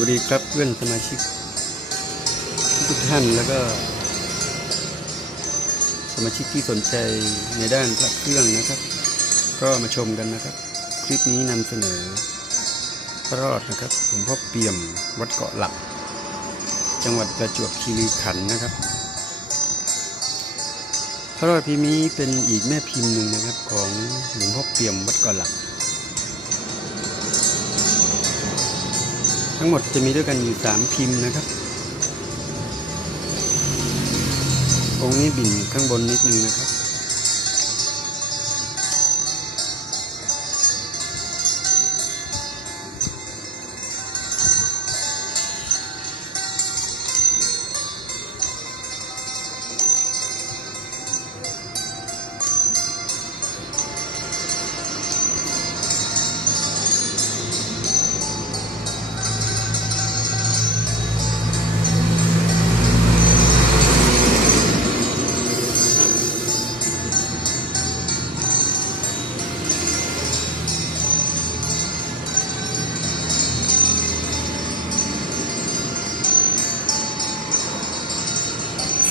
วัสดีครับเพื่อนสมาชิก ทุกท่านแล้วก็ สมาชิกที่สนใจในด้านพระเครื่องนะครับ ก็มาชมกันนะครับ คลิปนี้นำเสนอ พระรอดนะครับหลวงพ่อเปี่ยมวัดเกาะหลัก จังหวัดประจวบคีรีขันธ์นะครับ พระรอดพิมพ์นี้เป็นอีกแม่พิมพ์หนึ่งนะครับ ของหลวงพ่อเปี่ยมวัดเกาะหลัก ทั้งหมดจะมีด้วยกันอยู่สามพิมพ์นะครับ องค์นี้บิ่นข้างบนนิดนึงนะครับ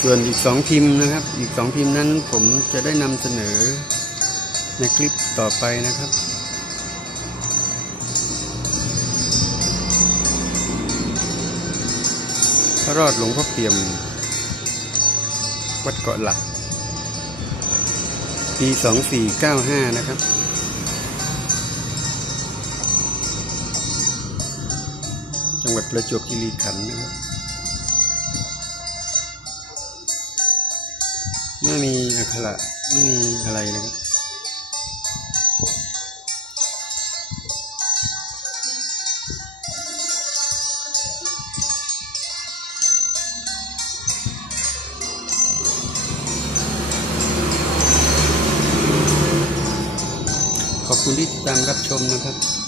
ส่วนอีกสองพิมพ์นะครับ อีกสองพิมพ์นั้นผมจะได้นำเสนอในคลิปต่อไปนะครับ พระรอดหลวงพ่อเปี่ยม วัดเกาะหลัก ปี 2495 นะครับจังหวัดประจวบคีรีขันธ์นะครับ ไม่มีอักขระไม่มีอะไรนะครับขอบคุณที่ติดตามรับชมนะครับ